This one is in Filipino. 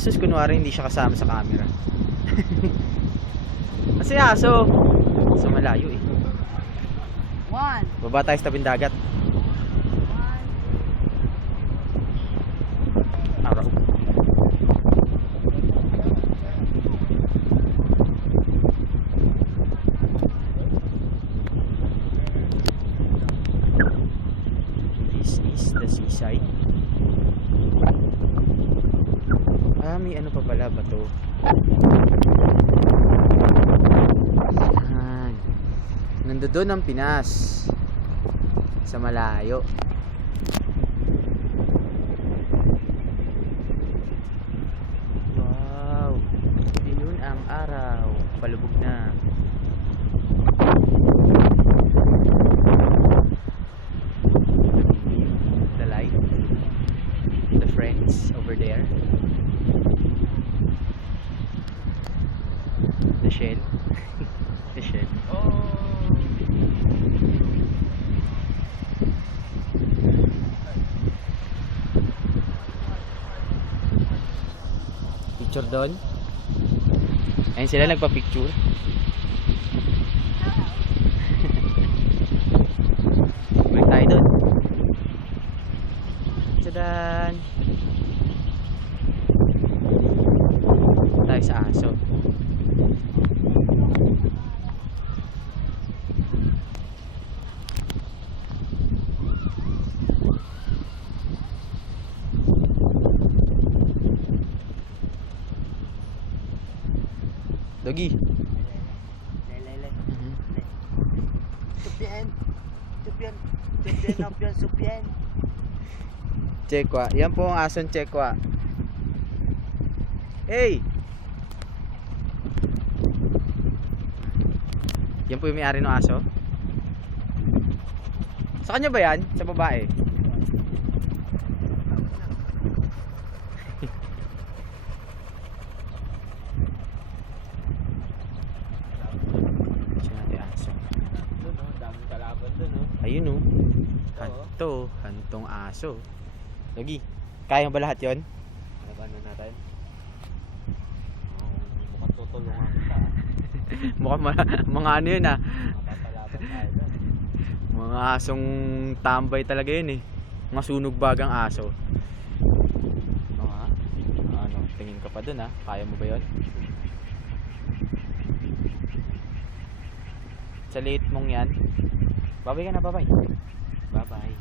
Sus, kunwari hindi siya kasama sa camera. Kasi aso. Sa malayo eh. One. Baba tayo sa tabing dagat. Araw. This is the seaside. May ano pa pala ba to? Yan. Nandoon ang Pinas. Sa malayo. Wow. Yun ang araw. Palubog na. The light. The friends over there. The shell. The shell. Picture doon. Ayun sila nagpa-picture. Balik tayo doon. Tadaan. Tayo sa aso. Dogi. Supyan. Supyan. Supyan. Supyan. Chekwa. Yan po ang asong Chekwa. Hey! Yan po yung may-ari ng aso. Sa kanya ba yan? Sa babae? Ayun oh. Hantong aso. Dogi, kaya ba lahat yon? Laban na natin. Mukhang tutulungan kita. Mukhang mga ano yun ah. Mapapalaban tayo doon. Mga asong tambay talaga yun eh. Mga sunog bagang aso. Ano, tingin ka pa dun ah. Kaya mo ba yun? Sa liit mong yan. Babay ka na, babay. Bye-bye.